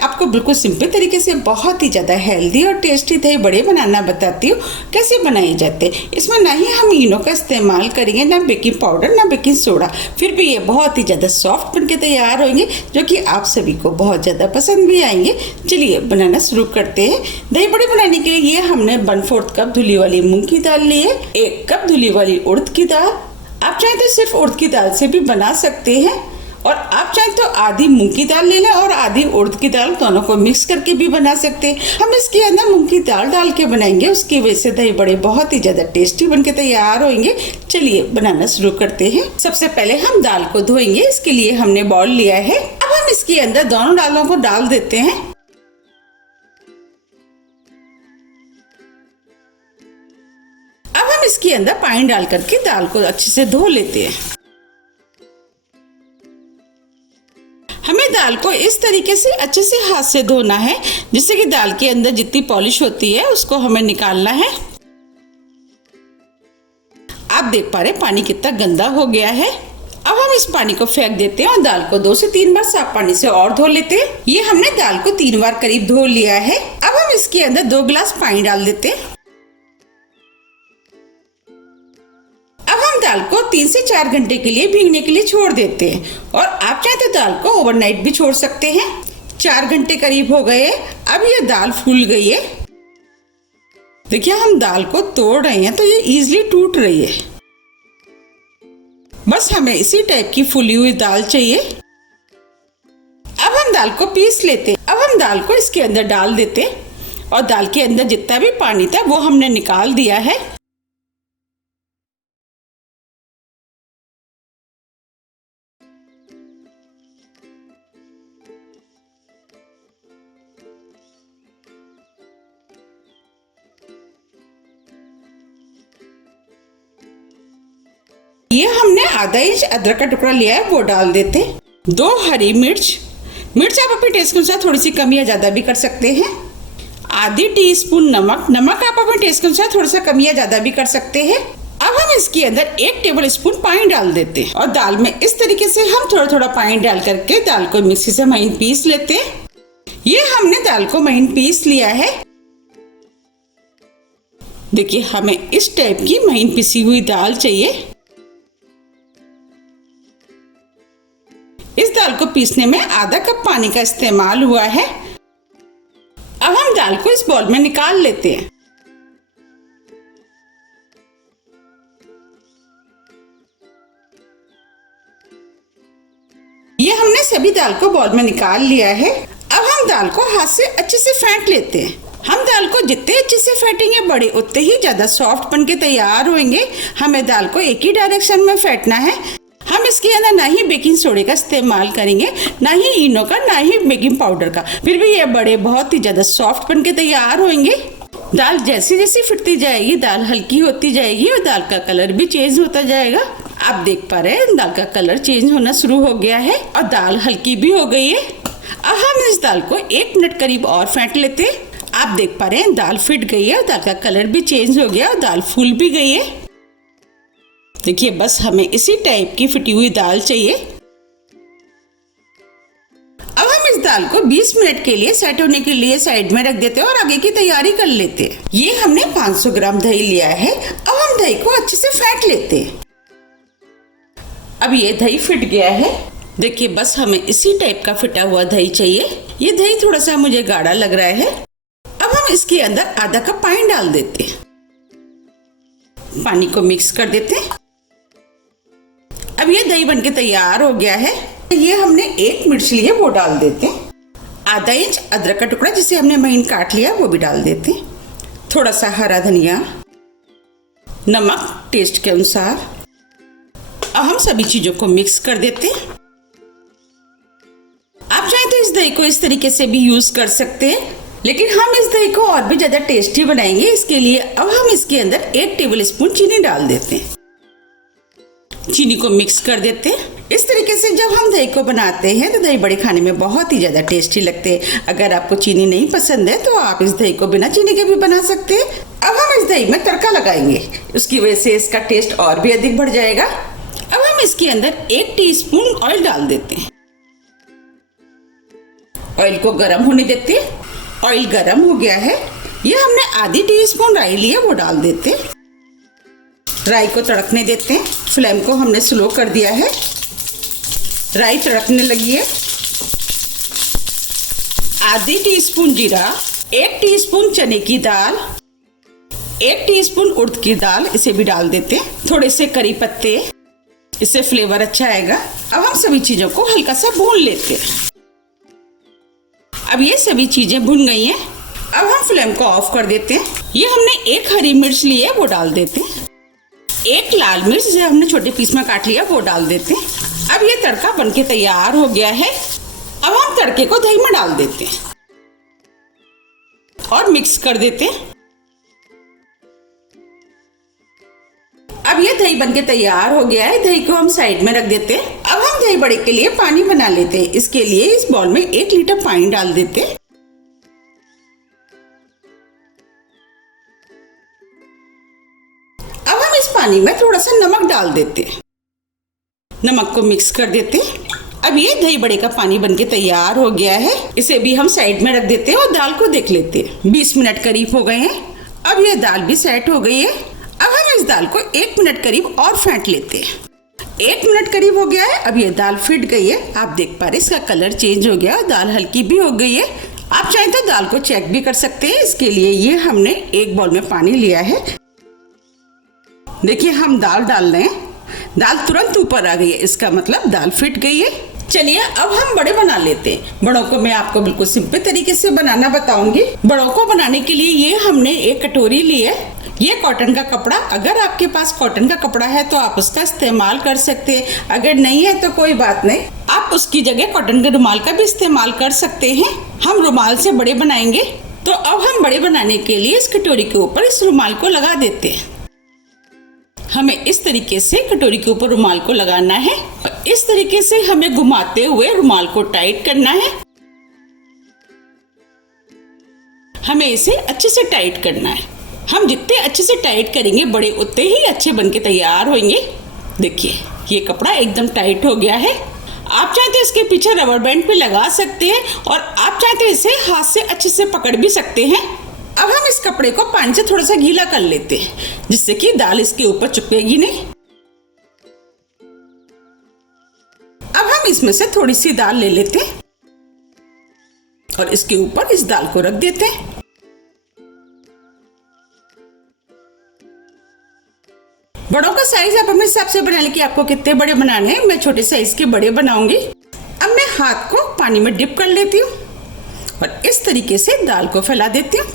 आपको बिल्कुल सिंपल तरीके से बहुत ही ज़्यादा हेल्दी और टेस्टी दही बड़े बनाना बताती हूँ कैसे बनाए जाते हैं। इसमें ना ही हम इनो का इस्तेमाल करेंगे, ना बेकिंग पाउडर, ना बेकिंग सोडा, फिर भी ये बहुत ही ज़्यादा सॉफ्ट बनके तैयार होंगे जो कि आप सभी को बहुत ज़्यादा पसंद भी आएंगे। चलिए बनाना शुरू करते हैं। दही बड़े बनाने के लिए हमने 1/4 कप धुली वाली मूंग की दाल ली है, 1 कप धुली वाली उड़द की दाल। आप चाहें तो सिर्फ उड़द की दाल से भी बना सकते हैं, और आप चाहें तो आधी मूंग की दाल ले लें और आधी उड़द की दाल, दोनों को मिक्स करके भी बना सकते हैं। हम इसके अंदर मूंग की दाल डाल के बनाएंगे, उसकी वजह से दही बड़े बहुत ही ज़्यादा टेस्टी बनके तैयार होंगे। चलिए बनाना शुरू करते हैं। सबसे पहले हम दाल को धोएंगे, इसके लिए हमने बाउल लिया है। अब हम इसके अंदर दोनों दालों को डाल देते हैं। अब हम इसके अंदर पानी डाल करके दाल को अच्छे से धो लेते हैं। हमें दाल को इस तरीके से अच्छे से हाथ से धोना है, जिससे कि दाल के अंदर जितनी पॉलिश होती है उसको हमें निकालना है। आप देख पा रहे पानी कितना गंदा हो गया है। अब हम इस पानी को फेंक देते हैं और दाल को 2 से 3 बार साफ पानी से और धो लेते हैं। ये हमने दाल को 3 बार करीब धो लिया है। अब हम इसके अंदर 2 गिलास पानी डाल देते हैं। दाल को 3 से 4 घंटे के लिए भीगने के लिए छोड़ देते हैं, और आप चाहे तो दाल को ओवरनाइट भी छोड़ सकते हैं। 4 घंटे करीब हो गए, अब ये दाल फूल गई है। देखिए हम दाल को तोड़ रहे हैं तो ये इजीली टूट रही है। बस हमें इसी टाइप की फूली हुई दाल चाहिए। अब हम दाल को पीस लेते हैं। अब हम दाल को इसके अंदर डाल देते हैं, और दाल के अंदर जितना भी पानी था वो हमने निकाल दिया है। ये हमने आधा इंच अदरक का टुकड़ा लिया है, वो डाल देते। 2 हरी मिर्च आप अपने टेस्ट के अनुसार थोड़ी सी कम या ज्यादा भी कर सकते हैं। आधी टीस्पून नमक आप अपने टेस्ट के अनुसार थोड़ा सा कम या ज्यादा भी कर सकते हैं। अब हम इसके अंदर 1 टेबल स्पून पानी डाल देते हैं, और दाल में इस तरीके से हम थोड़ा थोड़ा पानी डाल करके दाल को मिक्सी से महीन पीस लेते हैं। ये हमने दाल को महीन पीस लिया है। देखिए हमें इस टाइप की महीन पिसी हुई दाल चाहिए। इस दाल को पीसने में आधा कप पानी का इस्तेमाल हुआ है। अब हम दाल को इस बाउल में निकाल लेते हैं। ये हमने सभी दाल को बाउल में निकाल लिया है। अब हम दाल को हाथ से अच्छे से फेंट लेते हैं। हम दाल को जितने अच्छे से फेंटेंगे बड़े उतने ही ज्यादा सॉफ्ट बनके तैयार होंगे। हमें दाल को एक ही डायरेक्शन में फेंटना है। हम इसके अंदर ना ही बेकिंग सोडे का इस्तेमाल करेंगे, ना ही इनो का, ना ही बेकिंग पाउडर का, फिर भी ये बड़े बहुत ही ज्यादा सॉफ्ट बनके तैयार होंगे। दाल जैसे जैसे फिटती जाएगी दाल हल्की होती जाएगी, और दाल का कलर भी चेंज होता जाएगा। आप देख पा रहे हैं दाल का कलर चेंज होना शुरू हो गया है, और दाल हल्की भी हो गई है। अब हम इस दाल को 1 मिनट करीब और फेंट लेते हैं। आप देख पा रहे हैं दाल फिट गई है, और दाल का कलर भी चेंज हो गया, और दाल फूल भी गई है। देखिए बस हमें इसी टाइप की फिटी हुई दाल चाहिए। अब हम इस दाल को 20 मिनट के लिए सेट होने के लिए साइड में रख देते हैं, और आगे की तैयारी कर लेते हैं। ये हमने 500 ग्राम दही लिया है। अब हम दही को अच्छे से फेंट लेते हैं। अब ये दही फिट गया है। देखिए बस हमें इसी टाइप का फिटा हुआ दही चाहिए। ये दही थोड़ा सा मुझे गाढ़ा लग रहा है। अब हम इसके अंदर आधा कप पानी डाल देते हैं। पानी को मिक्स कर देते हैं। अब ये दही बनके तैयार हो गया है। ये हमने 1 मिर्च लिए वो डाल देते हैं। आधा इंच अदरक का टुकड़ा जिसे हमने महीन काट लिया वो भी डाल देते हैं। थोड़ा सा हरा धनिया, नमक टेस्ट के अनुसार। अब हम सभी चीजों को मिक्स कर देते हैं। आप चाहें तो इस दही को इस तरीके से भी यूज कर सकते हैं, लेकिन हम इस दही को और भी ज्यादा टेस्टी बनाएंगे। इसके लिए अब हम इसके अंदर 1 टेबल स्पून चीनी डाल देते हैं। चीनी को मिक्स कर देते हैं। इस तरीके से जब हम दही को बनाते हैं तो दही बड़े खाने में बहुत ही ज़्यादा टेस्टी लगते हैं। अगर आपको चीनी नहीं पसंद है तो आप इस दही को बिना चीनी के भी बना सकते हैं। अब हम इस दही में तड़का लगाएंगे, उसकी वजह से इसका टेस्ट और भी अधिक बढ़ जाएगा। अब हम इसके अंदर 1 टीस्पून ऑयल डाल देते हैं, ऑयल को गर्म होने देते। ऑयल गर्म हो गया है, ये हमने आधी टीस्पून राई लिया वो डाल देते। राई को तड़कने देते हैं। फ्लेम को हमने स्लो कर दिया है। राई तड़कने लगी है। आधी टीस्पून जीरा, 1 टीस्पून चने की दाल, 1 टीस्पून उड़द की दाल, इसे भी डाल देते हैं। थोड़े से करी पत्ते, इससे फ्लेवर अच्छा आएगा। अब हम सभी चीजों को हल्का सा भून लेते हैं। अब ये सभी चीजें भुन गई हैं। अब हम फ्लेम को ऑफ कर देते हैं। ये हमने 1 हरी मिर्च ली है वो डाल देते हैं। 1 लाल मिर्च जिसे हमने छोटे पीस में काट लिया वो डाल देते हैं। अब ये तड़का बनके तैयार हो गया है। अब हम तड़के को दही में डाल देते हैं और मिक्स कर देते हैं। अब ये दही बनके तैयार हो गया है। दही को हम साइड में रख देते हैं। अब हम दही बड़े के लिए पानी बना लेते हैं। इसके लिए इस बाउल में 1 लीटर पानी डाल देते हैं। अब हम इस पानी में थोड़ा सा नमक डाल देते हैं। नमक को मिक्स कर देते हैं। अब ये दही बड़े का पानी बनके तैयार हो गया है। इसे भी हम साइड में रख देते हैं और दाल को देख लेते हैं। 20 मिनट करीब हो गए हैं। अब ये दाल भी सेट हो गई है। अब हम इस दाल को 1 मिनट करीब और फेंट लेते हैं। 1 मिनट करीब हो गया है। अब ये दाल फिट गई है। आप देख पा रहे हैं इसका कलर चेंज हो गया। दाल हल्की भी हो गई है। आप चाहें तो दाल को चेक भी कर सकते हैं। इसके लिए ये हमने 1 बाउल में पानी लिया है। देखिए हम दाल डाल रहे हैं। दाल तुरंत ऊपर आ गई है, इसका मतलब दाल फिट गई है। चलिए अब हम बड़े बना लेते हैं। बड़ों को मैं आपको बिल्कुल सिंपल तरीके से बनाना बताऊंगी। बड़ों को बनाने के लिए ये हमने 1 कटोरी ली है। ये कॉटन का कपड़ा, अगर आपके पास कॉटन का कपड़ा है तो आप उसका इस्तेमाल कर सकते हैं। अगर नहीं है तो कोई बात नहीं, आप उसकी जगह कॉटन के रुमाल का भी इस्तेमाल कर सकते हैं। हम रुमाल से बड़े बनाएंगे। तो अब हम बड़े बनाने के लिए इस कटोरी के ऊपर इस रुमाल को लगा देते हैं। हमें इस तरीके से कटोरी के ऊपर रुमाल को लगाना है। इस तरीके से हमें घुमाते हुए रुमाल को टाइट करना है। हमें इसे अच्छे से टाइट करना है। हम जितने अच्छे से टाइट करेंगे बड़े उतने ही अच्छे बनके तैयार होंगे। देखिए ये कपड़ा एकदम टाइट हो गया है। आप चाहे तो इसके पीछे रबर बैंड भी लगा सकते हैं और आप चाहे तो इसे हाथ से अच्छे से पकड़ भी सकते हैं। अब हम इस कपड़े को पानी से थोड़ा सा गीला कर लेते हैं जिससे कि दाल इसके ऊपर चिपकेगी नहीं। अब हम इसमें से थोड़ी सी दाल ले लेते हैं और इसके ऊपर इस दाल को रख देते हैं। बड़ों का साइज आप अपने हिसाब से बना लें कि आपको कितने बड़े बनाने हैं। मैं छोटे साइज के बड़े बनाऊंगी। अब मैं हाथ को पानी में डिप कर लेती हूँ और इस तरीके से दाल को फैला देती हूँ।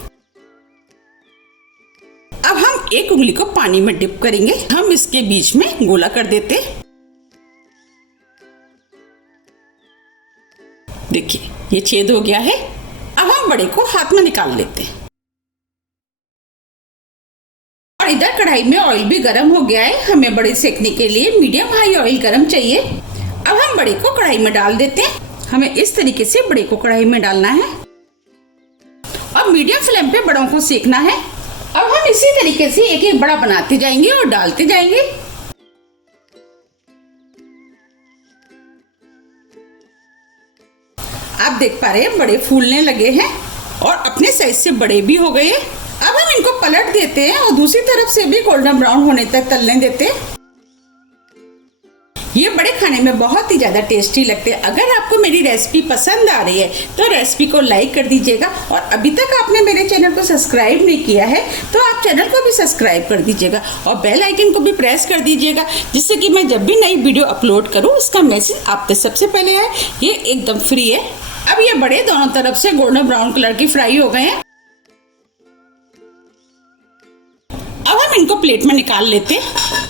अब हम 1 उंगली को पानी में डिप करेंगे। हम इसके बीच में गोला कर देते। देखिए ये छेद हो गया है। अब हम बड़े को हाथ में निकाल लेते हैं और इधर कढ़ाई में ऑयल भी गर्म हो गया है। हमें बड़े सेकने के लिए मीडियम हाई ऑयल गर्म चाहिए। अब हम बड़े को कढ़ाई में डाल देते हैं। हमें इस तरीके से बड़े को कढ़ाई में डालना है और मीडियम फ्लेम पे बड़ों को सेकना है। अब हम इसी तरीके से एक एक बड़ा बनाते जाएंगे और डालते जाएंगे। आप देख पा रहे हैं बड़े फूलने लगे हैं और अपने साइज से बड़े भी हो गए हैं। अब हम इनको पलट देते हैं और दूसरी तरफ से भी गोल्डन ब्राउन होने तक तलने देते हैं। ये बड़े खाने में बहुत ही ज़्यादा टेस्टी लगते हैं। अगर आपको मेरी रेसिपी पसंद आ रही है तो रेसिपी को लाइक कर दीजिएगा और अभी तक आपने मेरे चैनल को सब्सक्राइब नहीं किया है तो आप चैनल को भी सब्सक्राइब कर दीजिएगा और बेल आइकन को भी प्रेस कर दीजिएगा जिससे कि मैं जब भी नई वीडियो अपलोड करूँ उसका मैसेज आप तक सबसे पहले आए। ये एकदम फ्री है। अब ये बड़े दोनों तरफ से गोल्डन ब्राउन कलर की फ्राई हो गए हैं। अब हम इनको प्लेट में निकाल लेते हैं।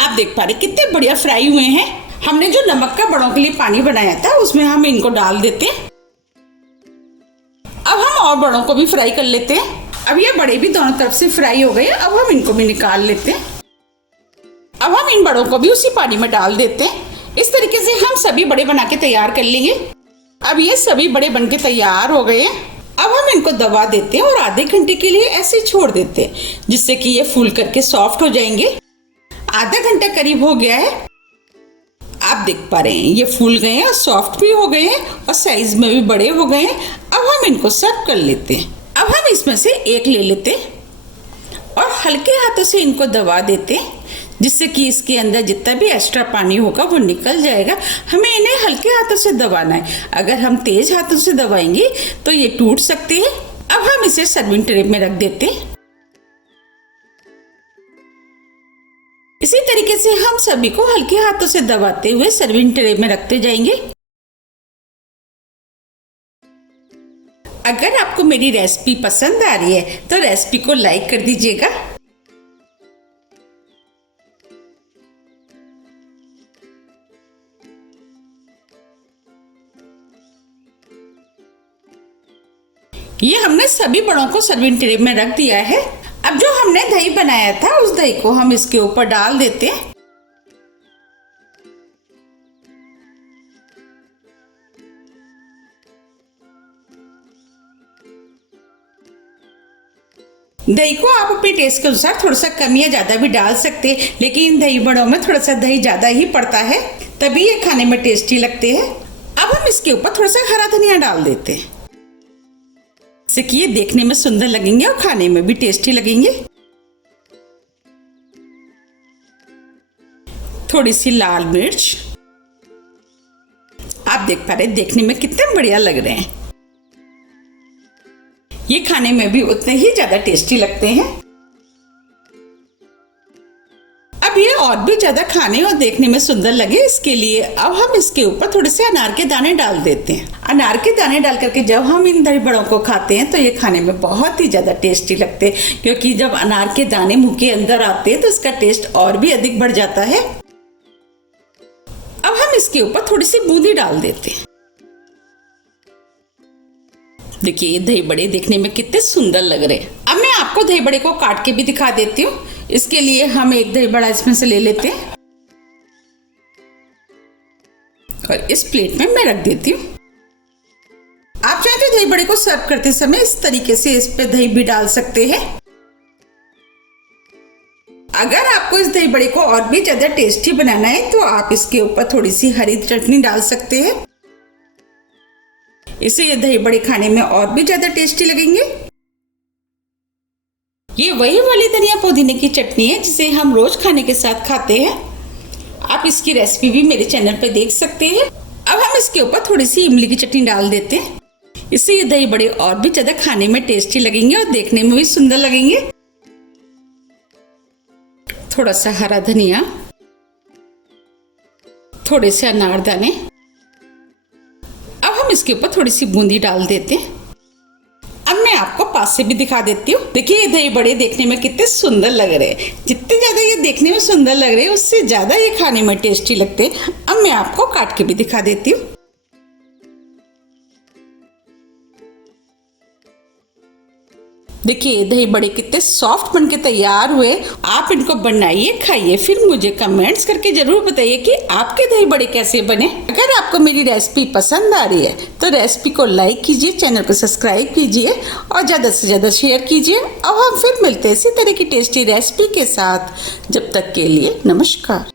आप देख पा रहे कितने बढ़िया फ्राई हुए हैं। हमने जो नमक का बड़ों के लिए पानी बनाया था उसमें हम इनको डाल देते हैं। अब हम और बड़ों को भी फ्राई कर लेते हैं। अब ये बड़े भी दोनों तरफ से फ्राई हो गए। अब हम इनको भी निकाल लेते हैं। अब हम इन बड़ों को भी उसी पानी में डाल देते हैं। इस तरीके से हम सभी बड़े बना के तैयार कर लेंगे। अब ये सभी बड़े बन के तैयार हो गए हैं। अब हम इनको दबा देते हैं और आधे घंटे के लिए ऐसे छोड़ देते हैं जिससे कि ये फूल करके सॉफ्ट हो जाएंगे। आधा घंटा करीब हो गया है। आप देख पा रहे हैं ये फूल गए हैं और सॉफ्ट भी हो गए हैं और साइज में भी बड़े हो गए हैं। अब हम इनको सर्व कर लेते हैं। अब हम इसमें से एक ले लेते हैं और हल्के हाथों से इनको दबा देते हैं, जिससे कि इसके अंदर जितना भी एक्स्ट्रा पानी होगा वो निकल जाएगा। हमें इन्हें हल्के हाथों से दबाना है। अगर हम तेज हाथों से दबाएंगे तो ये टूट सकते हैं। अब हम इसे सर्विंग ट्रे में रख देते हैं। इसी तरीके से हम सभी को हल्के हाथों से दबाते हुए सर्विंग ट्रे में रखते जाएंगे। अगर आपको मेरी रेसिपी पसंद आ रही है तो रेसिपी को लाइक कर दीजिएगा। ये हमने सभी बड़ों को सर्विंग ट्रे में रख दिया है। अब जो हमने दही बनाया था उस दही को हम इसके ऊपर डाल देते हैं। दही को आप अपने टेस्ट के अनुसार थोड़ा सा कम या ज्यादा भी डाल सकते हैं, लेकिन दही बड़ों में थोड़ा सा दही ज्यादा ही पड़ता है, तभी ये खाने में टेस्टी लगते हैं। अब हम इसके ऊपर थोड़ा सा हरा धनिया डाल देते हैं, जिससे कि ये देखने में सुंदर लगेंगे और खाने में भी टेस्टी लगेंगे। थोड़ी सी लाल मिर्च, आप देख पा रहे हैं देखने में कितने बढ़िया लग रहे हैं। ये खाने में भी उतने ही ज्यादा टेस्टी लगते हैं। अब ये और भी ज्यादा खाने और देखने में सुंदर लगे, इसके लिए अब हम इसके ऊपर थोड़े से अनार के दाने डाल देते हैं। अनार के दाने डाल करके जब हम इन दही बड़ों को खाते हैं तो ये खाने में बहुत ही ज्यादा टेस्टी लगते हैं, क्योंकि जब अनार के दाने मुंह के अंदर आते हैं तो इसका टेस्ट और भी अधिक बढ़ जाता है। अब हम इसके ऊपर थोड़ी सी बूंदी डाल देते हैं। देखिए ये दही बड़े देखने में कितने सुंदर लग रहे हैं। अब मैं आपको दही बड़े को काट के भी दिखा देती हूँ। इसके लिए हम एक दही बड़ा इसमें से ले लेते हैं और इस प्लेट में मैं रख देती हूँ। आप चाहे तो दही बड़े को सर्व करते समय इस तरीके से इस पे दही भी डाल सकते हैं। अगर आपको इस दही बड़े को और भी ज्यादा टेस्टी बनाना है तो आप इसके ऊपर थोड़ी सी हरी चटनी डाल सकते हैं। इससे ये दही बड़े खाने में और भी ज्यादा टेस्टी लगेंगे। ये वही वाली धनिया पुदीने की चटनी है जिसे हम रोज खाने के साथ खाते हैं। आप इसकी रेसिपी भी मेरे चैनल पे देख सकते हैं। अब हम इसके ऊपर थोड़ी सी इमली की चटनी डाल देते हैं। इससे ये दही बड़े और भी ज्यादा खाने में टेस्टी लगेंगे और देखने में भी सुंदर लगेंगे। थोड़ा सा हरा धनिया, थोड़े से अनारदाने, अब हम इसके ऊपर थोड़ी सी बूंदी डाल देते हैं। अब मैं आपको पास से भी दिखा देती हूँ। देखिए ये दही बड़े देखने में कितने सुंदर लग रहे हैं। जितने ज्यादा ये देखने में सुंदर लग रहे हैं उससे ज्यादा ये खाने में टेस्टी लगते हैं। अब मैं आपको काट के भी दिखा देती हूँ। देखिए दही बड़े कितने सॉफ्ट बनके तैयार हुए। आप इनको बनाइए, खाइए, फिर मुझे कमेंट्स करके जरूर बताइए कि आपके दही बड़े कैसे बने। अगर आपको मेरी रेसिपी पसंद आ रही है तो रेसिपी को लाइक कीजिए, चैनल को सब्सक्राइब कीजिए और ज़्यादा से ज़्यादा शेयर कीजिए। अब हम फिर मिलते हैं इसी तरह की टेस्टी रेसिपी के साथ। जब तक के लिए नमस्कार।